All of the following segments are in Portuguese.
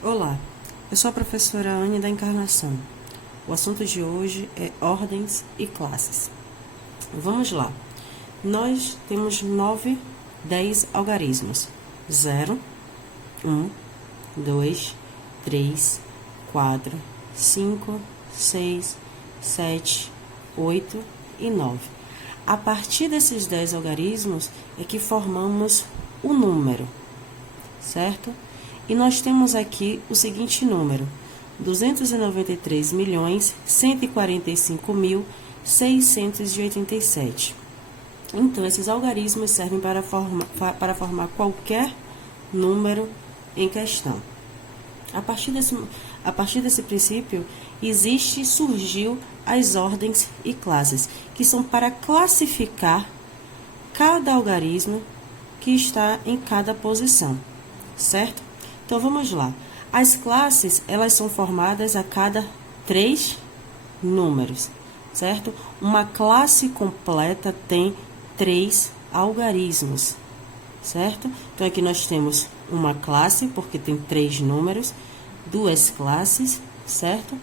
Olá, eu sou a professora Anne da Encarnação. O assunto de hoje é ordens e classes. Vamos lá. Nós temos 10 algarismos. 0, 1, 2, 3, 4, 5, 6, 7, 8 e 9. A partir desses 10 algarismos é que formamos o número, certo? E nós temos aqui o seguinte número: 293.145.687. Então, esses algarismos servem para formar qualquer número em questão. A partir desse princípio, surgiu as ordens e classes, que são para classificar cada algarismo que está em cada posição, certo? Então, vamos lá. As classes, elas são formadas a cada 3 números, certo? Uma classe completa tem 3 algarismos, certo? Então, aqui nós temos uma classe, porque tem 3 números, 2 classes, certo?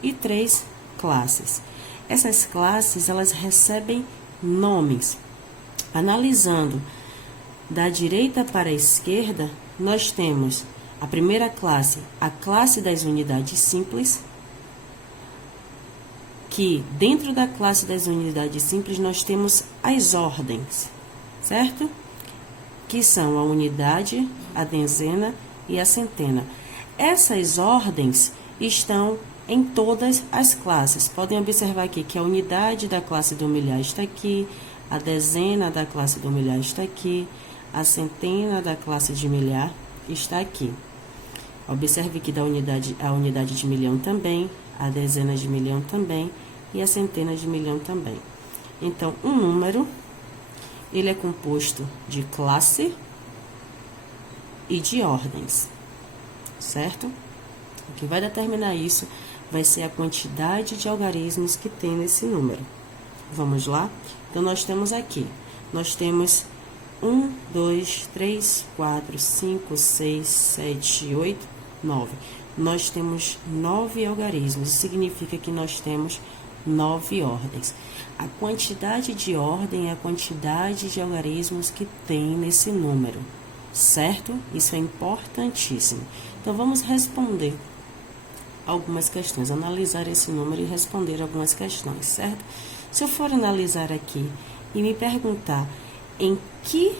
E 3 classes. Essas classes, elas recebem nomes. Analisando da direita para a esquerda, nós temos a primeira classe, a classe das unidades simples, que dentro da classe das unidades simples nós temos as ordens, certo? Que são a unidade, a dezena e a centena. Essas ordens estão em todas as classes. Podem observar aqui que a unidade da classe do milhar está aqui, a dezena da classe do milhar está aqui, a centena da classe de milhar está aqui. Observe que a unidade de milhão também, a dezena de milhão também e a centena de milhão também. Então, um número, ele é composto de classe e de ordens, certo? O que vai determinar isso vai ser a quantidade de algarismos que tem nesse número. Vamos lá? Então, nós temos aqui, 1, 2, 3, 4, 5, 6, 7, 8, 9. Nós temos 9 algarismos, isso significa que nós temos 9 ordens. A quantidade de ordem é a quantidade de algarismos que tem nesse número, certo? Isso é importantíssimo. Então, vamos responder algumas questões, analisar esse número e responder algumas questões, certo? Se eu for analisar aqui e me perguntar em que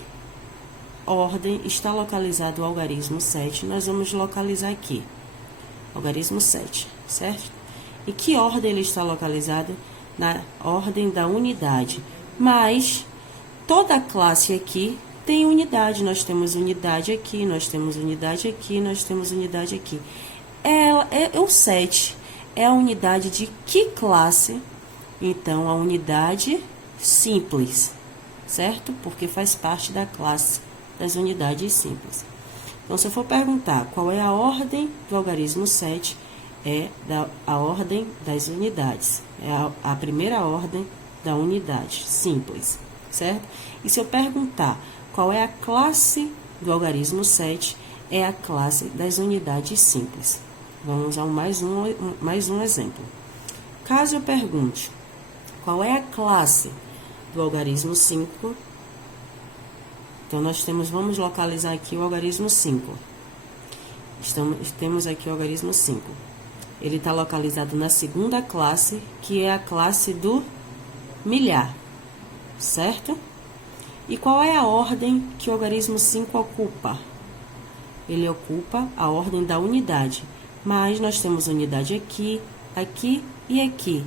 ordem está localizado o algarismo 7, nós vamos localizar aqui, algarismo 7, certo? E que ordem ele está localizado? Na ordem da unidade. Mas toda a classe aqui tem unidade. Nós temos unidade aqui, nós temos unidade aqui, nós temos unidade aqui. O 7 é a unidade de que classe? Então, a unidade simples, certo? Porque faz parte da classe das unidades simples. Então, se eu for perguntar qual é a ordem do algarismo 7, é a ordem das unidades. É a primeira ordem da unidade simples, certo? E se eu perguntar qual é a classe do algarismo 7, é a classe das unidades simples. Vamos usar mais um exemplo. Caso eu pergunte qual é a classe do algarismo 5, então vamos localizar aqui o algarismo 5. Temos aqui o algarismo 5. Ele está localizado na segunda classe, que é a classe do milhar, certo? E qual é a ordem que o algarismo 5 ocupa? Ele ocupa a ordem da unidade, mas nós temos unidade aqui, aqui e aqui.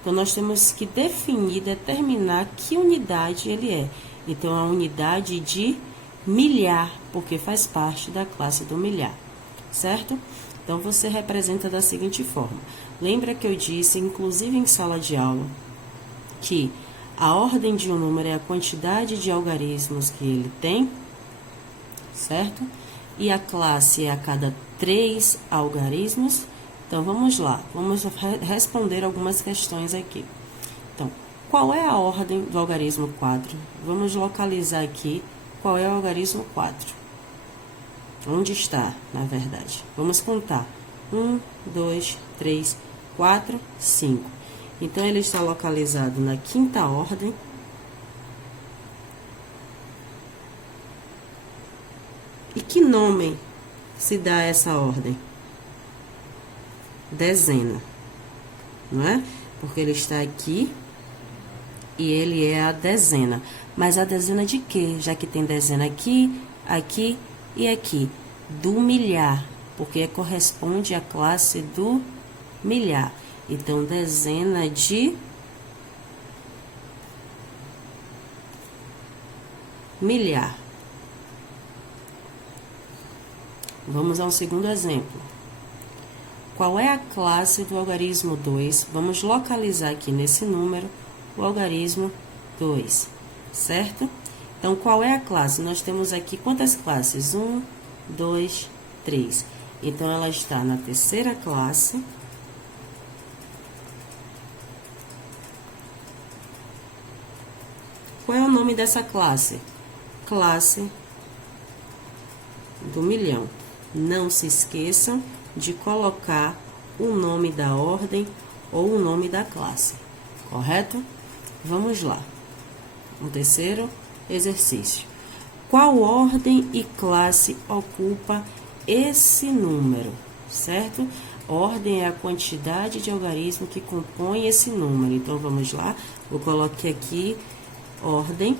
Então, nós temos que determinar que unidade ele é. Então, a unidade de milhar, porque faz parte da classe do milhar, certo? Então, você representa da seguinte forma. Lembra que eu disse, inclusive em sala de aula, que a ordem de um número é a quantidade de algarismos que ele tem, certo? E a classe é a cada 3 algarismos. Então, vamos lá. Vamos responder algumas questões aqui. Então, qual é a ordem do algarismo 4? Vamos localizar aqui qual é o algarismo 4. Onde está, na verdade? Vamos contar. 1, 2, 3, 4, 5. Então, ele está localizado na quinta ordem. E que nome se dá a essa ordem? Dezena, não é? Porque ele está aqui e ele é a dezena. Mas a dezena de quê? Já que tem dezena aqui, aqui e aqui. Do milhar, porque corresponde à classe do milhar. Então, dezena de milhar. Vamos ao segundo exemplo. Qual é a classe do algarismo 2? Vamos localizar aqui nesse número o algarismo 2, certo? Então, qual é a classe? Nós temos aqui quantas classes? 1, 2, 3. Então, ela está na terceira classe. Qual é o nome dessa classe? Classe do milhão. Não se esqueçam de colocar o nome da ordem ou o nome da classe, correto? Vamos lá. O terceiro exercício. Qual ordem e classe ocupa esse número, certo? Ordem é a quantidade de algarismo que compõe esse número. Então, vamos lá. Eu coloquei aqui ordem.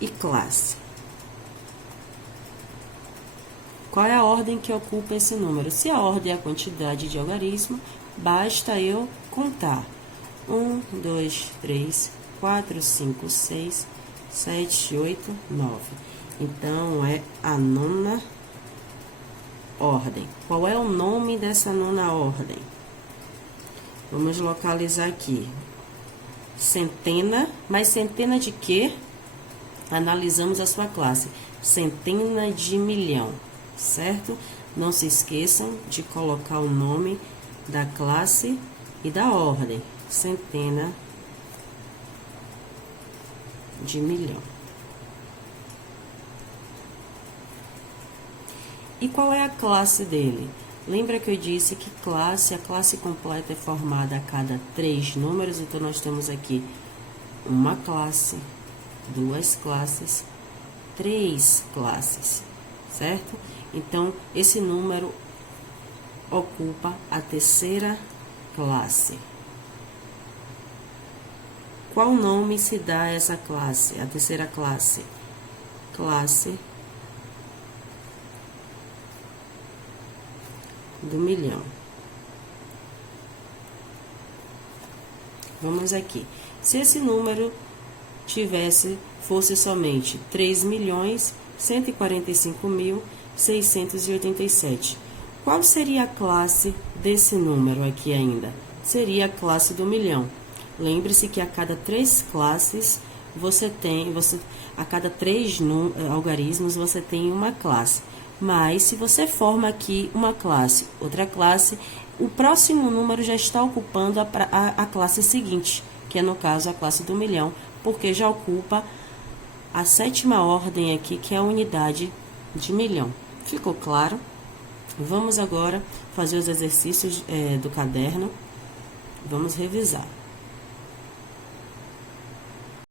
E classe. Qual é a ordem que ocupa esse número? Se a ordem é a quantidade de algarismo, basta eu contar. 1, 2, 3, 4, 5, 6, 7, 8, 9. Então, é a nona ordem. Qual é o nome dessa nona ordem? Vamos localizar aqui. Centena, mas centena de quê? Analisamos a sua classe. Centena de milhão, certo? Não se esqueçam de colocar o nome da classe e da ordem. Centena de milhão. E qual é a classe dele? Lembra que eu disse que a classe completa é formada a cada 3 números, então nós temos aqui uma classe, 2 classes, 3 classes, certo? Então, esse número ocupa a terceira classe. Qual nome se dá a essa classe, a terceira classe? Classe do milhão. Vamos aqui. Se esse número fosse somente 3.145.687, qual seria a classe desse número aqui ainda? Seria a classe do milhão. Lembre-se que a cada 3 classes a cada 3 algarismos você tem uma classe. Mas se você forma aqui uma classe, outra classe, o próximo número já está ocupando a classe seguinte, que é no caso a classe do milhão, porque já ocupa a 7ª ordem aqui, que é a unidade de milhão. Ficou claro? Vamos agora fazer os exercícios do caderno. Vamos revisar.